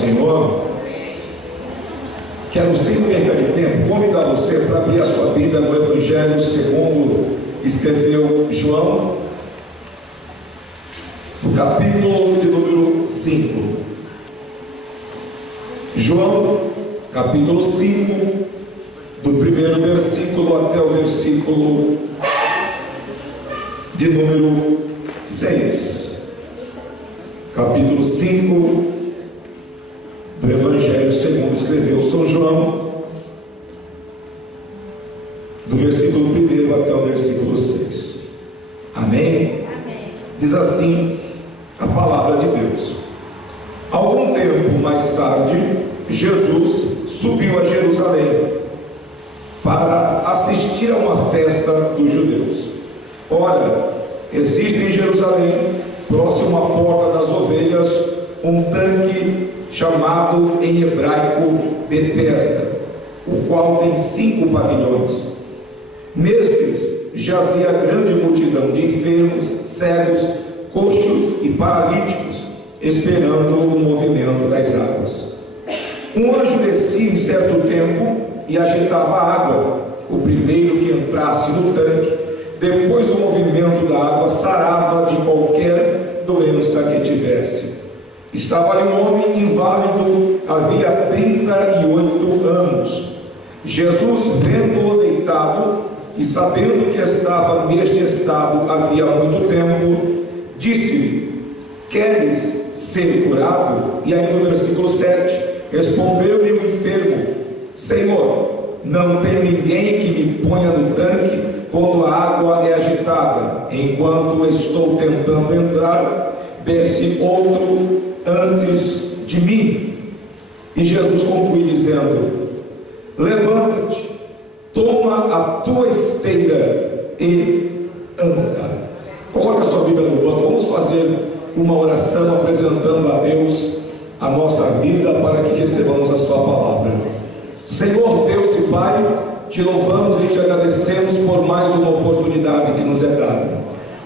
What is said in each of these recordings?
Senhor. Quero, sem perda de tempo, convidar você para abrir a sua Bíblia no Evangelho segundo escreveu João, no capítulo de número 5. João, capítulo 5, do primeiro versículo até o versículo de número 6. Capítulo 5 do Evangelho segundo escreveu São João, do versículo 1 até o versículo 6. Amém? Amém. Diz assim a palavra de Deus. Algum tempo mais tarde, Jesus subiu a Jerusalém para assistir a uma festa dos judeus. Ora, existe em Jerusalém, próximo à porta das ovelhas, um tanque chamado em hebraico Betesda, o qual tem 5 pavilhões. Nestes jazia grande multidão de enfermos, cegos, coxos e paralíticos, esperando o movimento das águas. Um anjo descia em certo tempo e agitava a água. O primeiro que entrasse no tanque, depois do movimento da água, sarava de qualquer doença que tivesse. Estava ali um homem inválido, havia 38 anos. Jesus, vendo-o deitado e sabendo que estava neste estado havia muito tempo, disse-lhe: queres ser curado? E aí no versículo 7, respondeu-lhe o enfermo: Senhor, não tem ninguém que me ponha no tanque quando a água é agitada. Enquanto estou tentando entrar, desce outro antes de mim. E Jesus conclui dizendo: levanta-te, toma a tua esteira e anda. Coloca a sua Bíblia no banco. Vamos fazer uma oração apresentando a Deus a nossa vida para que recebamos a sua palavra. Senhor Deus e Pai, te louvamos e te agradecemos por mais uma oportunidade que nos é dada.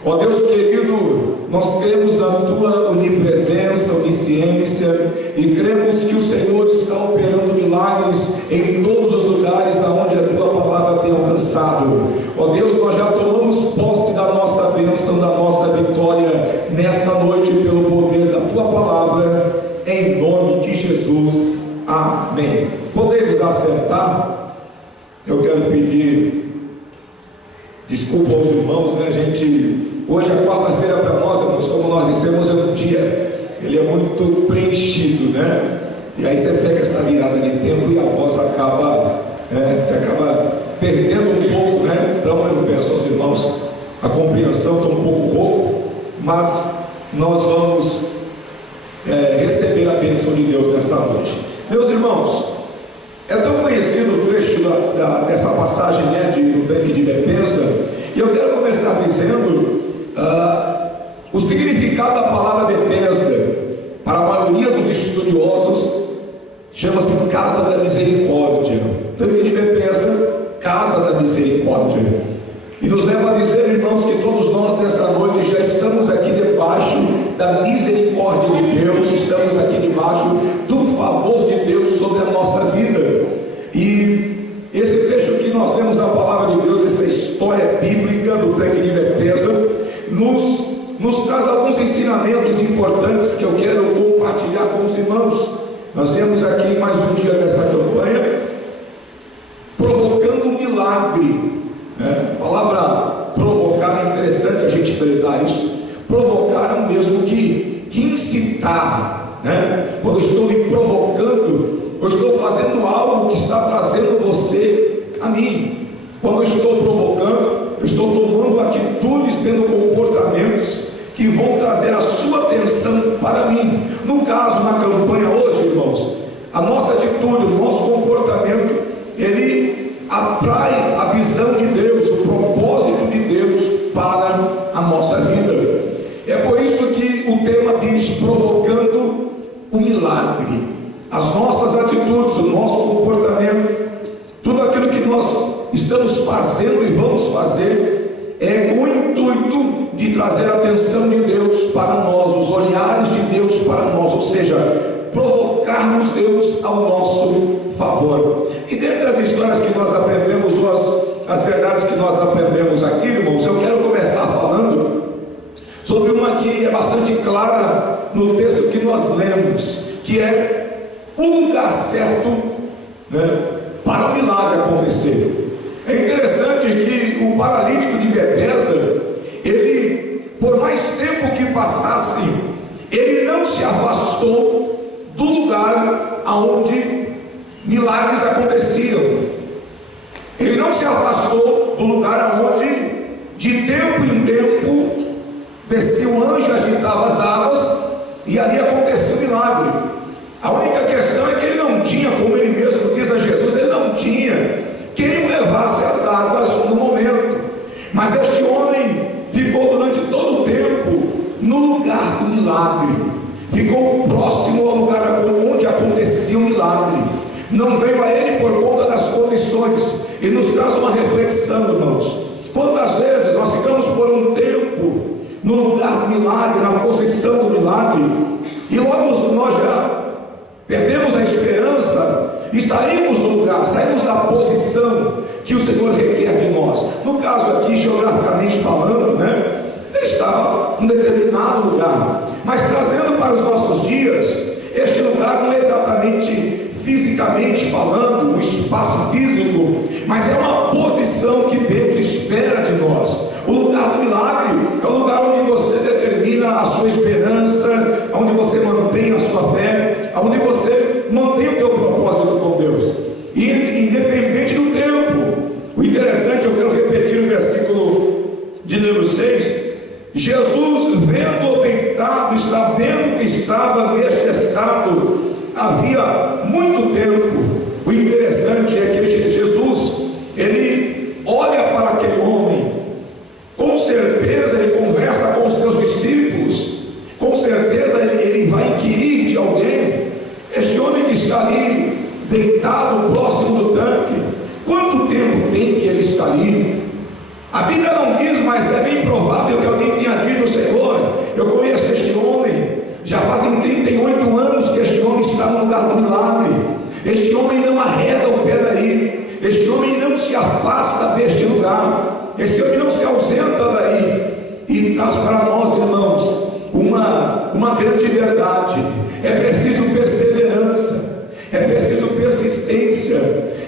Ó Deus querido, nós cremos na tua onipresença, onisciência, e cremos que o Senhor está operando milagres em todos os lugares aonde a tua palavra tem alcançado. Ó Deus, nós já tomamos posse da nossa bênção, da nossa vitória nesta noite pelo poder da tua palavra, em nome de Jesus. Amém. Podemos assentar? Eu quero pedir desculpa aos irmãos, né? Hoje é quarta-feira para nós, irmãos, como nós dissemos, é um dia, ele é muito preenchido, né? E aí você pega essa virada de tempo e a voz acaba, você acaba perdendo um pouco, né? Então eu peço aos irmãos a compreensão, estou um pouco rouco, mas nós vamos receber a bênção de Deus nessa noite. Meus irmãos, é tão conhecido o trecho dessa passagem, né, do tanque de Betesda, e eu quero começar dizendo o significado da palavra Betesda. Para a maioria dos estudiosos, chama-se Casa da Misericórdia. Tanque de Betesda, Casa da Misericórdia. E nos leva a dizer, irmãos, que todos nós nessa noite já estamos aqui debaixo da misericórdia de Deus, estamos aqui debaixo do favor de Deus sobre a nossa vida. E esse trecho que nós temos na palavra de Deus, essa história bíblica do tanque de Betesda, nos traz alguns ensinamentos importantes que eu quero compartilhar com os irmãos. Nós temos aqui mais um dia desta campanha, provocando um milagre. A palavra provocar é interessante a gente frisar isso. Provocar é o mesmo que incitar, né? Quando eu estou lhe provocando, eu estou fazendo algo que está trazendo você a mim. Quando eu estou provocando, eu estou tomando atitudes, tendo comportamentos que vão trazer a sua atenção para mim. No caso, na campanha hoje, irmãos, a nossa atitude, o nosso comportamento, ele atrai a visão de Deus, o propósito de Deus para a nossa vida. É por isso que o tema diz: provocando o milagre. As nossas atitudes, o nosso comportamento, tudo aquilo que nós estamos fazendo e vamos fazer é com o intuito de trazer a atenção de Deus para nós, os olhares de Deus para nós, ou seja, provocar né, para o milagre acontecer. É interessante que o paralítico de Betesda, ele, por mais tempo que passasse, ele não se afastou do lugar onde milagres aconteciam. Ele não se afastou do lugar onde, de tempo em tempo, descia um anjo, agitava as águas e ali acontecia o milagre. A única questão é que ele não tinha, como ele mesmo diz a Jesus, ele não tinha quem levasse as águas no momento. Mas este homem ficou durante todo o tempo no lugar do milagre, ficou próximo ao lugar onde acontecia o milagre. Não veio a ele por conta das condições. E nos traz uma reflexão, irmãos. Quantas vezes nós ficamos por um tempo no lugar do milagre, na posição do milagre, e logo nós já perdemos a esperança e saímos do lugar, saímos da posição que o Senhor requer de nós. No caso aqui, geograficamente falando, né, ele estava em determinado lugar, mas trazendo para os nossos dias, este lugar não é exatamente fisicamente falando, o espaço físico, mas é uma posição que Deus espera de nós. O lugar do milagre é o lugar onde você determina a sua esperança, onde você mantém a sua fé, onde você mantém o teu propósito com Deus, e independente do tempo. O interessante, eu quero repetir o versículo de número 6. Jesus, vendo-o deitado, sabendo que estava neste estado havia muito tempo. O interessante é que Jesus, ele olha para aquele homem, com certeza ele conversa com os seus discípulos, com certeza ele vai inquirir de alguém. Este homem que está ali deitado próximo do tanque, quanto tempo tem que ele está ali? A Bíblia não diz, mas é bem provável que alguém tenha dito: Senhor, eu conheço este homem, já fazem 38 anos que este homem está no lugar do milagre. Este homem não arreda o pé daí, este homem não se afasta deste lugar, este homem não se ausenta daí. E traz para nós, irmãos, uma grande verdade: é preciso perseverança, é preciso persistência,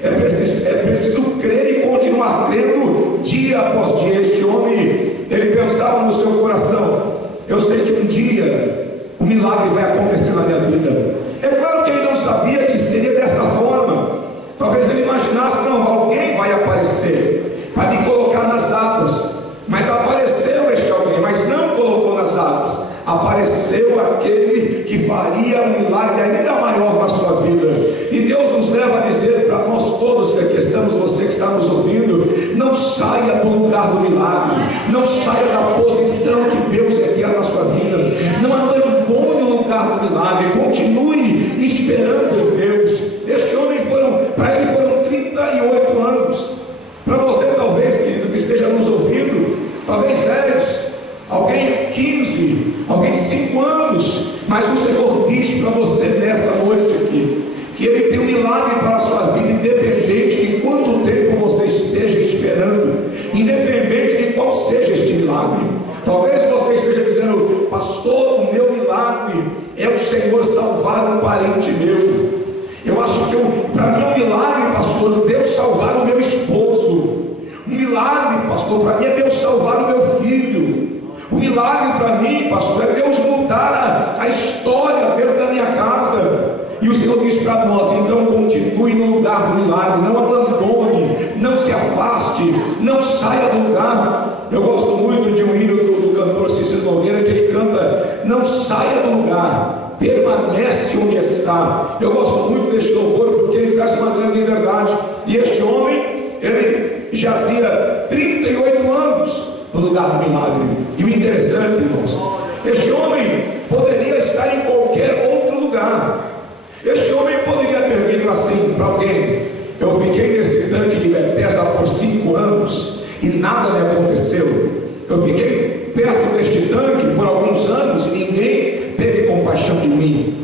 é preciso crer e continuar crendo dia após dia. Este homem, ele pensava no seu coração: eu sei que um dia o milagre vai acontecer na minha vida. É claro que ele não sabia que seria desta forma. Talvez ele imaginasse: não, alguém vai aparecer para me colocar nas águas. Mas apareceu este alguém, mas não colocou nas águas. Apareceu aquele que faria um milagre ainda maior na sua vida. E Deus nos leva a dizer para nós todos que aqui estamos, você que está nos ouvindo: não saia do lugar do milagre, não saia da posição que Deus requer na sua vida, não abandone o lugar do milagre, continue esperando Deus. Este homem para ele foram 38 anos. Para você, talvez, querido, que esteja nos ouvindo, talvez 10, alguém 15, alguém 5 anos, mas o Senhor diz para você nessa noite aqui, que Ele tem um milagre para a sua vida, independente de quanto tempo você esteja esperando, independente de qual seja este milagre. Talvez você esteja dizendo: pastor, o meu milagre é o Senhor salvar um parente meu. Eu acho que para mim é um milagre, pastor, Deus salvar o meu esposo. Um milagre, pastor, para mim é Deus salvar o meu filho. O milagre para mim, pastor, é Deus mudar a história dentro da minha casa. E o Senhor diz para nós: então continue no lugar do milagre, não abandone, não se afaste, não saia do lugar. Eu gosto muito de um hino do cantor Cícero Nogueira, que ele canta: não saia do lugar, permanece onde está. Eu gosto muito deste louvor porque ele traz uma grande verdade. E este homem, ele jazia 38 anos no lugar do milagre. E o interessante, irmãos, este homem poderia estar em qualquer outro lugar. Este homem poderia ter dito assim para alguém: eu fiquei nesse tanque de Betesda por 5 anos e nada me aconteceu. Eu fiquei perto deste tanque por alguns anos e ninguém teve compaixão de mim.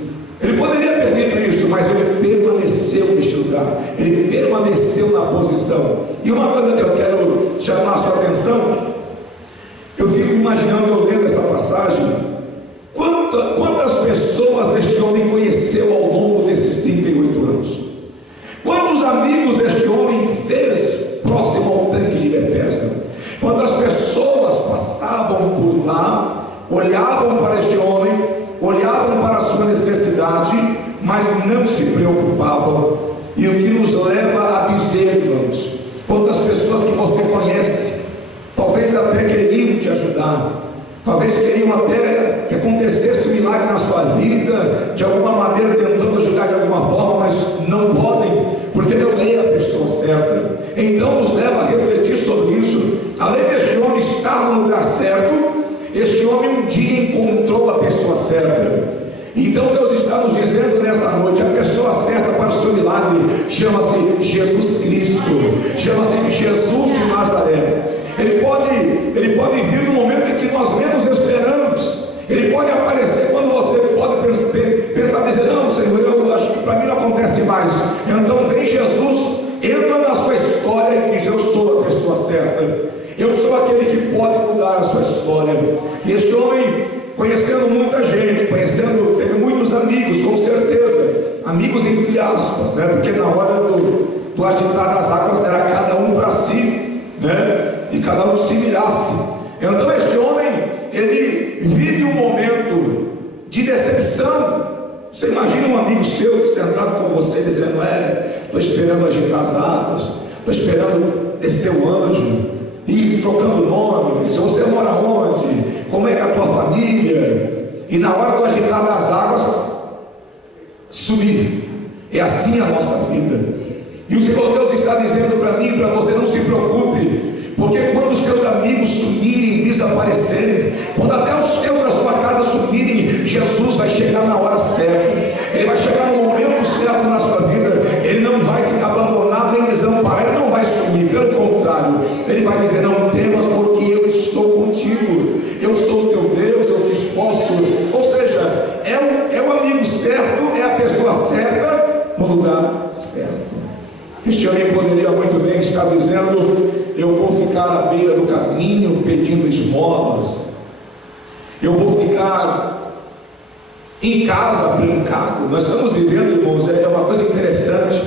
Ele poderia ter dito isso, mas ele permaneceu neste lugar, ele permaneceu na posição. E uma coisa que eu quero chamar a sua atenção, eu fico imaginando, eu lendo essa passagem, quantas pessoas este homem conheceu ao longo desses 38 anos? Quantos porque não é a pessoa certa. Então nos leva a refletir sobre isso. Além deste homem estar no lugar certo, este homem um dia encontrou a pessoa certa. Então Deus está nos dizendo nessa noite: a pessoa certa para o seu milagre chama-se Jesus Cristo, chama-se Jesus de Nazaré. Ele pode vir no momento em que nós menos esperamos. Ele pode aparecer quando você pode pensar, dizer: não, Senhor, eu acho que para mim não acontece mais. Então vem Jesus, entra na sua história e diz: eu sou a pessoa certa, eu sou aquele que pode mudar a sua história. E este homem, conhecendo muita gente, teve muitos amigos, com certeza, amigos entre aspas, né? Porque na hora do agitar das águas era cada um para si, né? E cada um se virasse. Então este homem, ele vive um momento de decepção. Você imagina um amigo seu sentado com você dizendo: estou esperando agitar as águas, estou esperando descer o anjo, e trocando nomes: você mora onde? Como é que é a tua família? E na hora do agitar das águas, sumir. É assim a nossa vida. E o Senhor Deus está dizendo para mim e para você: não se preocupe, porque quando os seus amigos sumirem, desaparecerem, quando até os teus da sua casa sumirem, Jesus vai chegar na hora certa. Ele vai chegar no momento certo na sua vida. Ele não vai te abandonar nem desamparar. Ele não vai sumir, pelo contrário, ele vai dizer: não temas, porque eu estou contigo, eu sou o teu Deus, eu te esforço. Ou seja, é o amigo certo, é a pessoa certa no lugar certo. Este homem poderia muito bem estar dizendo: eu vou ficar à beira do caminho pedindo esmolas, eu vou ficar em casa trancado. Nós estamos vivendo, irmãos, é uma coisa interessante,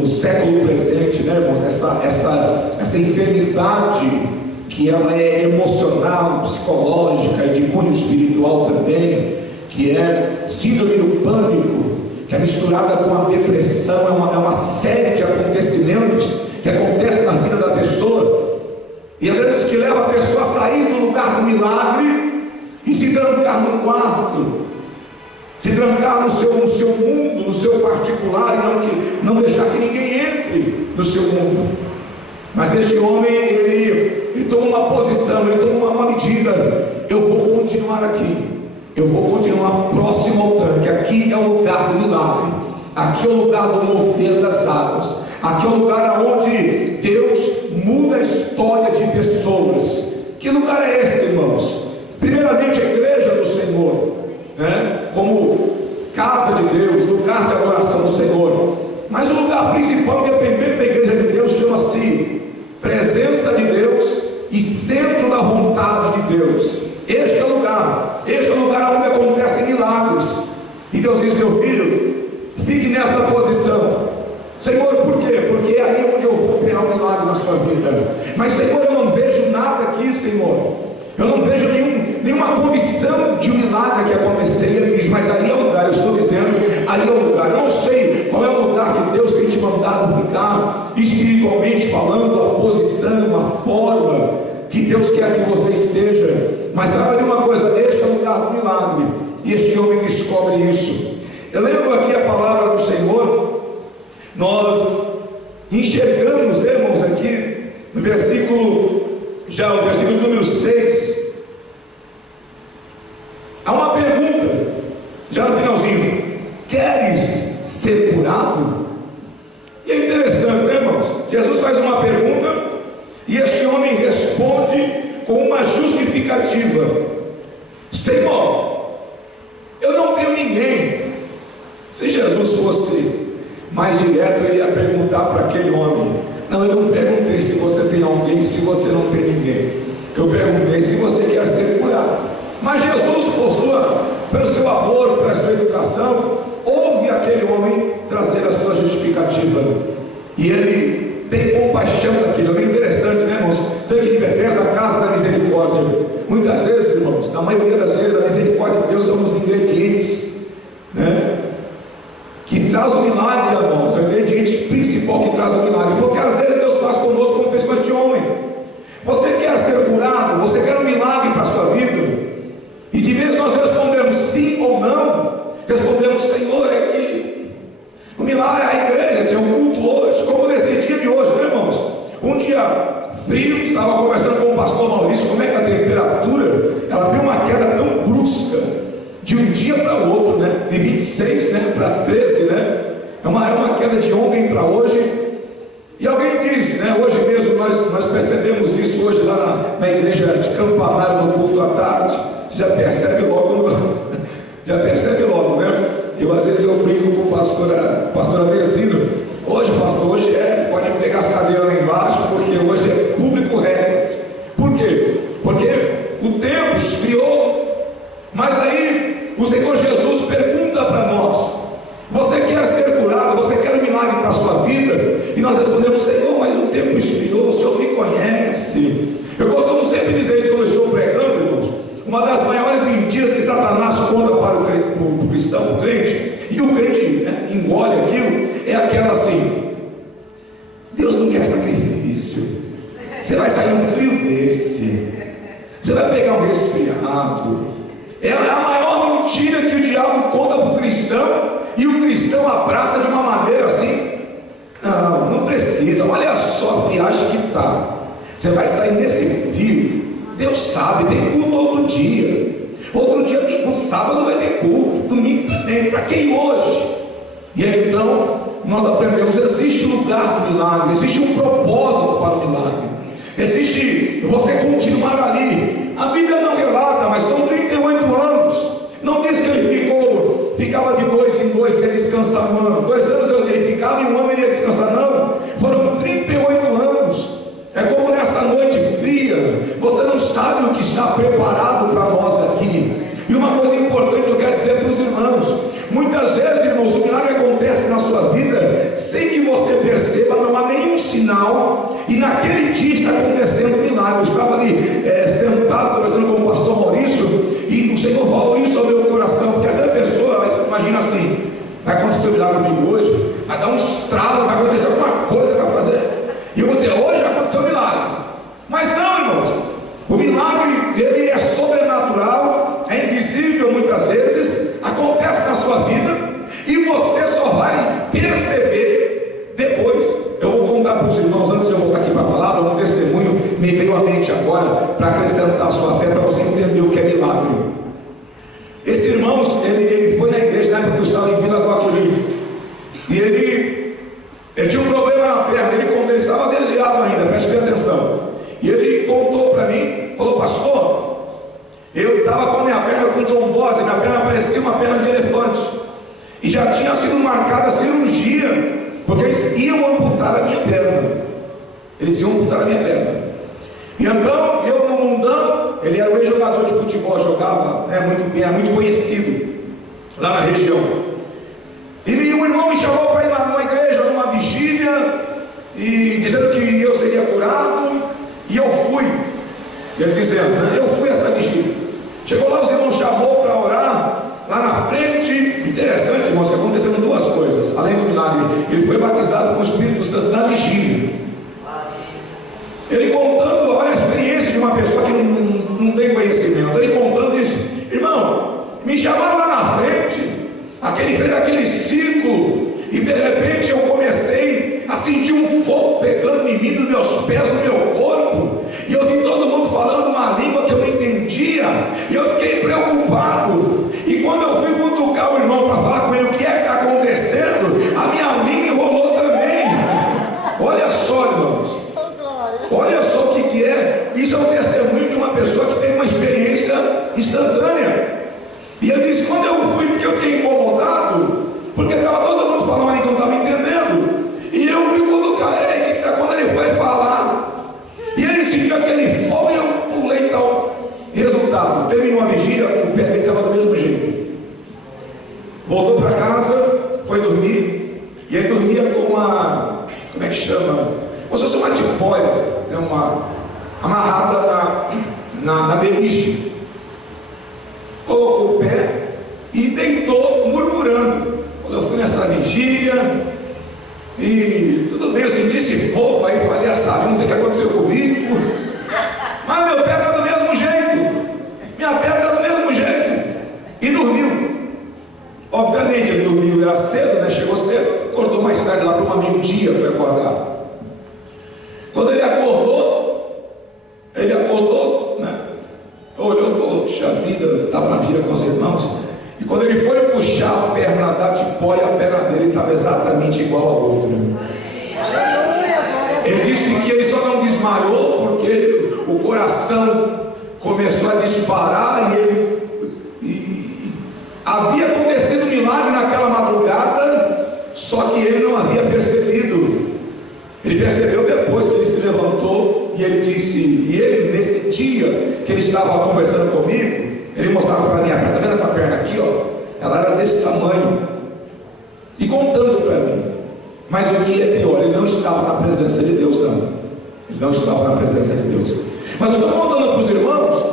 no século presente, né, irmãos, essa enfermidade que ela é emocional, psicológica e de cunho espiritual também, que é síndrome do pânico, que é misturada com a depressão. É uma série de acontecimentos que acontece na vida da pessoa, e às vezes que leva a pessoa a sair do lugar do milagre e se trancar no quarto, se trancar no seu mundo, no seu particular, e não deixar que ninguém entre no seu mundo. Mas este homem, ele toma uma posição, ele toma uma medida: eu vou continuar aqui, eu vou continuar próximo ao tanque. Aqui é o lugar do milagre, aqui é o lugar do mover das águas, aqui é o lugar onde Deus muda a história de pessoas. Que lugar é esse, irmãos? Primeiramente, a igreja do Senhor, né? Como casa de Deus, lugar de adoração do Senhor. Mas o lugar principal, independente da igreja de Deus, chama-se presença de Deus e centro da vontade de Deus. Este é o lugar onde acontecem milagres. E Deus diz: meu filho, fique nesta posição. Senhor, por quê? Porque é aí onde eu vou operar um milagre na sua vida. Mas, Senhor, eu não vejo nada aqui, Senhor. Eu não vejo nenhuma condição de um milagre que acontecer. Ele diz: mas aí é o lugar. Eu estou dizendo, aí é o lugar. Eu não sei qual é o lugar que Deus tem te mandado ficar, espiritualmente falando, a posição, a forma que Deus quer que você esteja. Mas sabe uma coisa: este é o lugar do milagre. E este homem descobre isso. Eu lembro aqui a palavra do Senhor. Nós enxergamos, irmãos, aqui no versículo, o versículo número 6, há uma pergunta, já no finalzinho: queres ser curado? E é interessante, né, irmãos? Jesus faz uma pergunta e este homem responde com uma justificativa: Senhor, eu não tenho ninguém. Se Jesus fosse mais direto, ele ia perguntar para aquele homem: não, eu não perguntei se você tem alguém, se você não tem ninguém. Eu perguntei se você quer ser curado. Mas Jesus, pelo seu amor, pela sua educação, ouve aquele homem trazer a sua justificativa. E ele tem compaixão daquilo. É interessante, né, irmãos? Tanque de Betesda, a casa da misericórdia. Muitas vezes, irmãos, na maioria das vezes, a misericórdia de Deus é um dos ingredientes, né, que traz o milagre, irmãos. É o ingrediente principal que traz o milagre. Porque às vezes Deus faz conosco como fez com este homem. Você quer ser curado? Você quer um milagre para a sua vida? E de vez nós respondemos sim ou não. Respondemos: Senhor, é que o milagre, a igreja, Senhor, para 13, né? É uma queda de ontem para hoje. E alguém disse, né? Hoje mesmo nós percebemos isso hoje lá na igreja de Campo Amaro, no culto à tarde. Você já percebe logo, né? Eu às vezes eu brinco com a pastora Desina. Hoje, pastor, pode pegar as cadeiras lá embaixo, porque hoje é público recorde. Por quê? Porque o tempo esfriou, mas aí o Senhor Jesus pergunta para nós: você quer ser curado? Você quer um milagre para a sua vida? E nós respondemos: Senhor, mas o tempo esfriou, o Senhor me conhece. Eu costumo sempre dizer que quando eu estou pregando, irmãos, uma das maiores mentiras que Satanás conta para o cristão, o crente, e o crente, né, engole aquilo, é aquela assim: Deus não quer sacrifício, você vai sair um frio desse, você vai pegar um resfriado. É a maior mentira que o diabo conta para o cristão, e o cristão abraça de uma maneira assim: não precisa, olha só a viagem que está, você vai sair nesse frio. Deus sabe, tem culto outro dia tem culto, sábado vai ter culto, domingo também, para quem hoje? E aí então nós aprendemos: existe lugar do milagre, existe um propósito para o milagre, existe você continuar ali. A Bíblia não relata, mas são 38 anos, não diz que ele ficava de 2 em 2 e ia descansar um ano, 2 anos ele ficava e um ano ele ia descansar, não, foram 38 anos. É como nessa noite fria, você não sabe o que está preparado para nós aqui. E uma coisa importante que eu quero dizer para os irmãos: muitas vezes, irmãos, o milagre acontece na sua vida sem que você perceba, não há nenhum sinal, e naquele dia está acontecendo um milagre. Eu estava ali sentado conversando com o pastor Maurício, e o Senhor falou isso ao meu coração, porque essa pessoa imagina assim: vai acontecer um milagre comigo hoje, vai dar um estralo, vai acontecer alguma coisa para fazer, e eu vou dizer: hoje aconteceu um milagre. Mas não, irmãos, o milagre ele é sobrenatural, é invisível muitas vezes, acontece na sua vida, e você só vai perceber depois. Eu vou contar para os irmãos, antes de eu voltar aqui para a palavra, um testemunho me veio à mente agora, para acrescentar a sua fé, para você entender o que é milagre. Esse irmão, ele foi na igreja na época que eu estava em Vila Guacuri, e ele tinha um problema na perna, ele estava desviado ainda, preste bem atenção. E ele contou para mim, falou: pastor, eu estava com a minha perna com trombose, minha perna parecia uma perna de elefante, e já tinha sido marcada a cirurgia, porque eles iam amputar a minha perna. E então, eu no mundão, ele era um ex-jogador de futebol, jogava muito bem, era muito conhecido lá na região. E um irmão me chamou para ir lá numa igreja, numa vigília, e dizendo que eu seria curado, e eu fui. Ele dizendo: eu fui a essa vigília. Chegou lá, os irmãos chamou para orar lá na frente. Interessante, irmãos, que aconteceram duas coisas, além do milagre: ele foi batizado com o Espírito Santo na vigília. Ele contando, olha a experiência de uma pessoa que não tem conhecimento. Ele contando isso: irmão, me chamaram lá na frente, fez aquele ciclo, e de repente eu comecei a sentir um fogo pegando em mim, nos meus pés, no meu corpo, e eu vi todo mundo falando uma língua que eu não entendia, e eu fiquei preocupado. E quando eu fui cutucar o irmão para falar com ele o que é que está acontecendo, a minha língua enrolou também. Olha só, irmãos, olha só o que é. Isso é um testemunho de uma pessoa que tem uma experiência instantânea. E ele disse: quando eu fui, porque eu fiquei incomodado, porque estava todo mundo falando ali que eu não estava entendendo, e eu fui cutucar ele, que quando ele foi falar, e ele sentiu aquele fogo, e eu pulei e tal. Resultado: terminou a vigília, o pé dele estava do mesmo jeito. Voltou para casa, foi dormir, e ele dormia com uma, como é que chama? Como se fosse uma tipóia, amarrada na beliche. Colocou o pé e deitou murmurando. Quando eu fui nessa vigília, e tudo bem, eu senti esse fogo, aí falei: sabe, não sei o que aconteceu comigo, mas meu pé está do mesmo jeito, minha perna está do mesmo jeito. E dormiu. Obviamente ele dormiu, era cedo, né? Chegou cedo, acordou mais tarde lá para uma meio-dia, foi acordar. Quando ele acordou, né? Olhou e falou: puxa vida, eu estava na vigília com os irmãos, E quando ele foi puxar a perna da tipóia, a perna dele estava exatamente igual a outra. Ele disse que ele só não desmaiou porque o coração começou a disparar e havia acontecido um milagre naquela madrugada, só que ele não havia percebido. Ele percebeu depois que ele se levantou e ele disse, e ele nesse dia que ele estava conversando comigo, ele mostrava para mim, está vendo essa perna aqui, ó? Ela era desse tamanho, e contando para mim. Mas o que é pior, ele não estava na presença de Deus, não. Ele não estava na presença de Deus. Mas eu estou contando para os irmãos,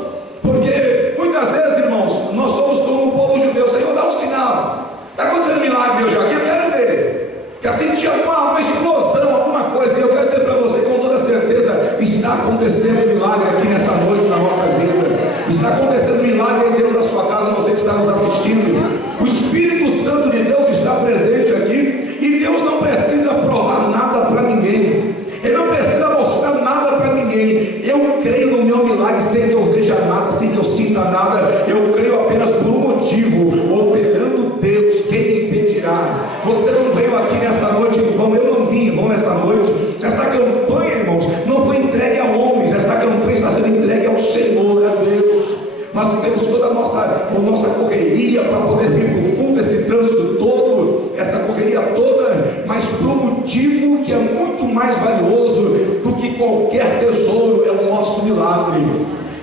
porque muitas vezes, irmãos, nós somos como o povo judeu. Senhor, dá um sinal. Está acontecendo milagre hoje aqui, eu quero ver. Quer sentir uma explosão, alguma coisa. E eu quero dizer para você, com toda certeza, está acontecendo milagre aqui nessa noite, na nossa vida. Está acontecendo milagre dentro da sua casa, você que está nos assistindo. O Espírito Santo de Deus está presente aqui. E Deus não precisa provar nada para ninguém. Ele não precisa mostrar nada para ninguém. Eu creio no meu milagre sem que eu veja nada, sem que eu sinta nada. Eu creio apenas por um motivo: operando Deus, quem me impedirá? Você não veio aqui nessa noite em vão, eu não vim em vão nessa noite. Esta campanha, irmãos, não foi entregue a homens, esta campanha está sendo entregue ao Senhor, a Deus. Nós temos toda a nossa correria para poder vir para o culto, esse trânsito todo, essa correria toda, mas por um motivo que é muito mais valioso do que qualquer tesouro, é o nosso milagre.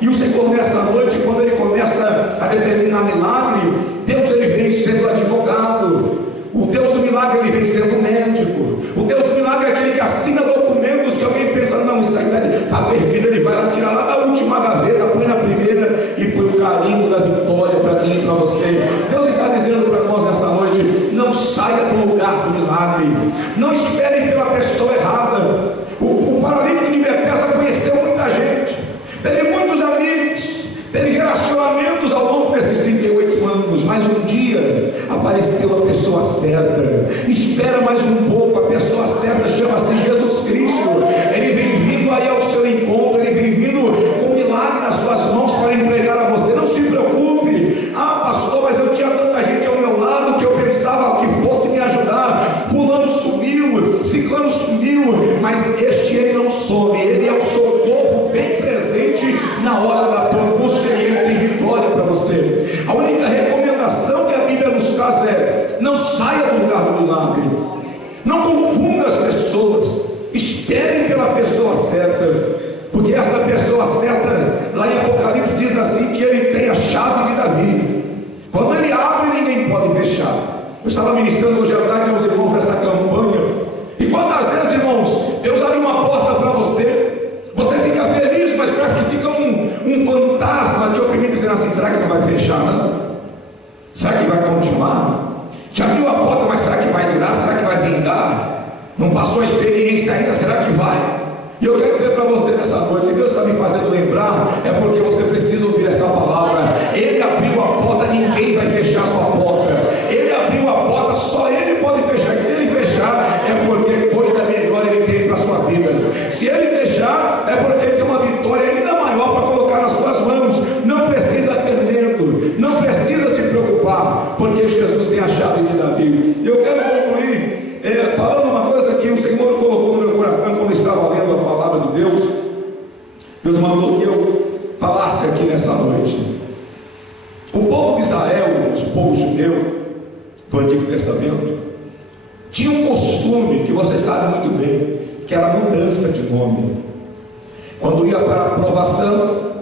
E o Senhor nessa noite, quando Ele começa a determinar milagre, Deus ele vem sendo advogado. O Deus do milagre ele vem sendo médico. O Deus do milagre é aquele que assina documentos que alguém pensa, não, isso aí está perdido, ele vai lá tirar lá da última gaveta, põe na primeira e põe o carimbo da vitória para mim e para você. Deus está dizendo para nós nessa noite: não saia do lugar do milagre, não espere pela pessoa errada. O paralítico de Betesda conheceu muita gente, teve muitos amigos, teve relacionamentos ao longo desses 38 anos, mas um dia apareceu a pessoa certa. Espera mais um pouco, a pessoa certa chama-se Jesus Cristo. Ele vem vindo aí ao seu encontro, ele vem vindo com um milagre nas suas mãos para entregar a você. Não se preocupe: ah, pastor, mas eu tinha tanta gente ao meu lado que eu pensava que fosse me ajudar. Fulano sumiu, ciclano sumiu, mas este ele não some, ele é o socorro bem presente na hora da tua angústia, e ele tem vitória para você. A única recomendação que a Bíblia nos traz é: não saia do lugar do milagre, não confunda as pessoas, espere pela pessoa certa, porque esta pessoa certa, lá em Apocalipse diz assim, que ele tem a chave de Davi. Quando ele abre, ninguém pode fechar. Eu estava ministrando hoje à tarde aos irmãos desta campanha, e quantas vezes, irmãos, Deus abre uma porta para você, você fica feliz, mas parece que fica um fantasma te oprimindo, dizendo assim: será que não vai fechar, não? Será que vai continuar? Já abriu a porta, mas será que vai durar? Será que vai vingar? Não passou a experiência ainda, será que vai? E eu quero dizer para você nessa noite, se Deus está me fazendo lembrar, é porque você precisa ouvir esta palavra. Ele abriu a porta, ninguém vai fechar a sua porta. Ele abriu a porta, só Ele pode fechar. E se Ele fechar, é porque coisa melhor Ele tem para a sua vida. Se Ele fechar, é porque Ele tem uma vitória ainda maior para colocar nas suas mãos. Não precisa ter medo, não precisa se preocupar, porque Jesus tem a chave de Davi. E eu quero concluir falando uma coisa que o Senhor colocou no meu coração quando eu estava lendo a palavra de Deus. Deus mandou que eu falasse aqui nessa noite. O povo de Israel, o povo judeu do Antigo Testamento, tinha um costume que você sabe muito bem, que era a mudança de nome. Quando ia para a aprovação,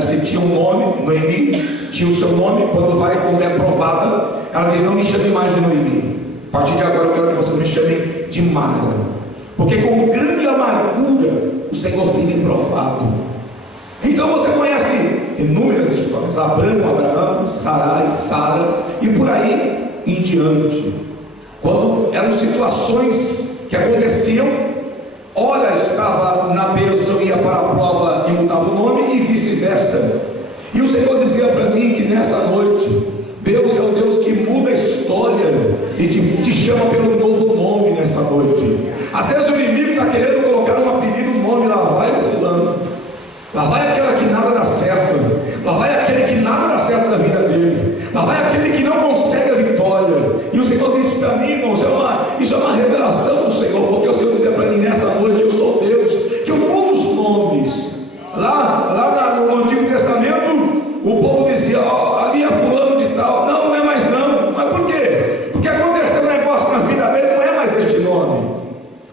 se tinha um nome, Noemi tinha o seu nome. Quando é aprovada, ela diz: não me chame mais de Noemi, a partir de agora eu quero que vocês me chamem de Mara, porque com grande amargura o Senhor tem me provado. Então você conhece inúmeras histórias: Abraão, Sarai, Sara e por aí em diante. Quando eram situações que aconteciam, ora estava na bênção, ia para a prova e mudava o nome, e vice-versa. E o Senhor dizia para mim que nessa noite Deus é o Deus que muda a história e te chama pelo novo nome nessa noite. Às vezes o inimigo está querendo colocar um apelido, um nome: lá vai o fulano, lá vai aquela que nada dá certo, lá vai aquele que nada dá certo na vida dele, lá vai aquele que não revelação do Senhor, porque o Senhor dizia para mim nessa noite: eu sou Deus, que eu mudo os nomes. Lá no Antigo Testamento, o povo dizia: ó, ali é fulano de tal. Não é mais não. Mas por quê? Porque aconteceu um negócio na vida dele, não é mais este nome.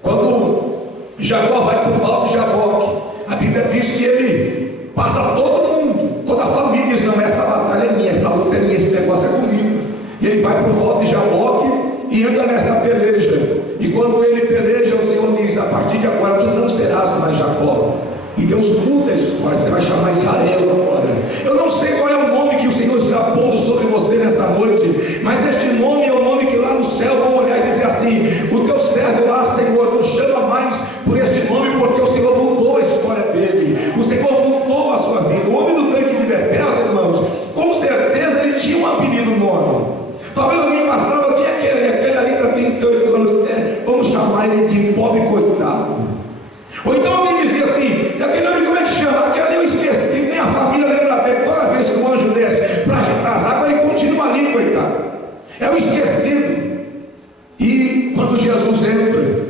Quando Jacó vai para o Val de Jaboque, a Bíblia diz que ele passa todo mundo, toda a família, diz: não, essa batalha é minha, essa luta é minha, esse negócio é comigo. E ele vai para o Val de Jaboque e entra nesta peleja. E quando ele peleja, o Senhor diz: a partir de agora tu não serás mais Jacó. E Deus muda a história, você vai chamar Israel agora. Eu não sei qual é o nome que o Senhor está pondo sobre você nessa noite, mas este nome é o nome que lá no céu vão olhar e dizer assim: o teu servo lá, Senhor, não chama mais por este nome, porque o Senhor mudou a história dele, o Senhor mudou a sua vida. O homem do tanque de Betel, irmãos, com certeza ele tinha um apelido, um nome. Talvez alguém passava: quem é aquele ali está 38 anos, vamos chamar ele de pobre coitado. Ou então alguém dizia assim: aquele homem, como é que chama? Aquele ali eu esqueci, nem a família lembra dele. Toda vez que o anjo desce para agitar as águas, ele continua ali, coitado. É o esquecido. E quando Jesus entra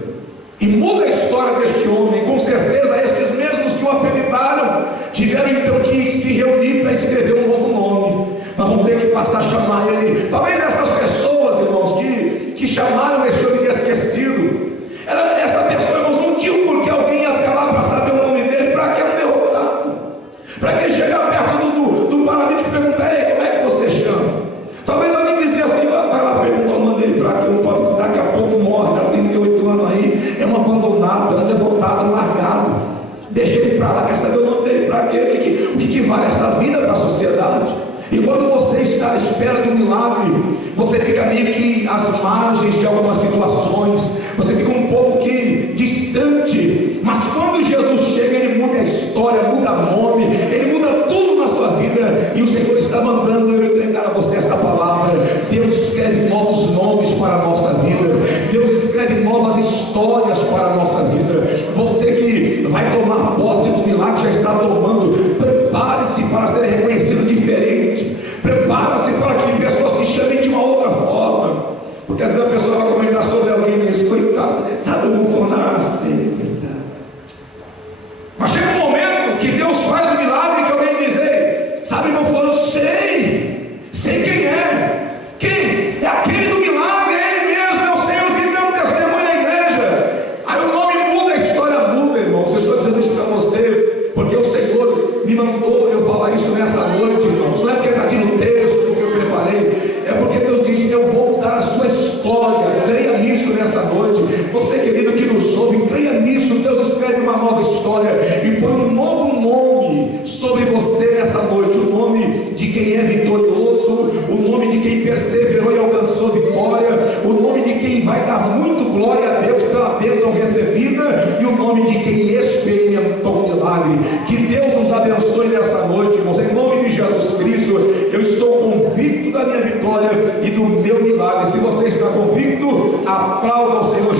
e muda a história deste homem, com certeza estes mesmos que o apelidaram tiveram então que se reunir para escrever um novo nome. Nós vamos ter que passar a chamar ele. Talvez essas pessoas, irmãos, que chamaram este homem de esquecido, essa pessoa, irmãos, não tinha porque alguém ia até lá para saber o nome dele. Para que é um derrotado? Para que chegar perto do paralítico e perguntar: ei, como é que você chama? Talvez alguém dizia assim: vai lá perguntar o nome dele, para que não pode, daqui a pouco morre, está 38 anos aí, é um abandonado, é um derrotado, um largado. Deixa ele para lá, quer saber o nome dele? Para quê? O que vale essa vida para a sociedade? E quando você está à espera de um milagre, você fica meio que às margens de algumas situações, você fica um pouco que distante. Mas quando Jesus chega, ele muda a história, muda nome, ele muda tudo na sua vida. E o Senhor está mandando eu entregar a você esta palavra. Deus escreve novos nomes para a nossa vida, Deus escreve novas histórias para a nossa vida. Você que vai tomar posse do milagre, já está tomando, prepare-se para ser reconhecido diferente. Prepara-se para que pessoas se chamem de uma outra forma. Porque às vezes a pessoa vai comentar sobre alguém e diz: coitado, sabe como falar assim, coitado. Mas chega um momento que Deus faz o milagre que alguém diz: ei, sabe como falando? Sei quem é. Quem? É aquele do milagre, é ele mesmo. Eu sei, eu vi meu testemunho na igreja. Aí o nome muda, a história muda, irmãos. Eu estou dizendo isso para você porque o Senhor me mandou eu falar isso nessa noite, irmãos. Não é porque está aqui no texto, porque eu preparei, é porque Deus disse: eu vou mudar a sua história. Creia nisso nessa noite. Você, querido, que nos ouve, creia nisso. Deus escreve uma nova história e põe um novo nome sobre você nessa noite. O nome de quem é vitorioso, o nome de quem perseverou e alcançou vitória, o nome de quem vai dar muito glória a Deus pela bênção recebida, e o nome de quem experimentou o milagre. Que Deus nos abençoe nessa noite, irmãos. Em nome de Jesus Cristo, eu estou convicto da minha vitória e do meu milagre. Se você está convicto, aplauda o Senhor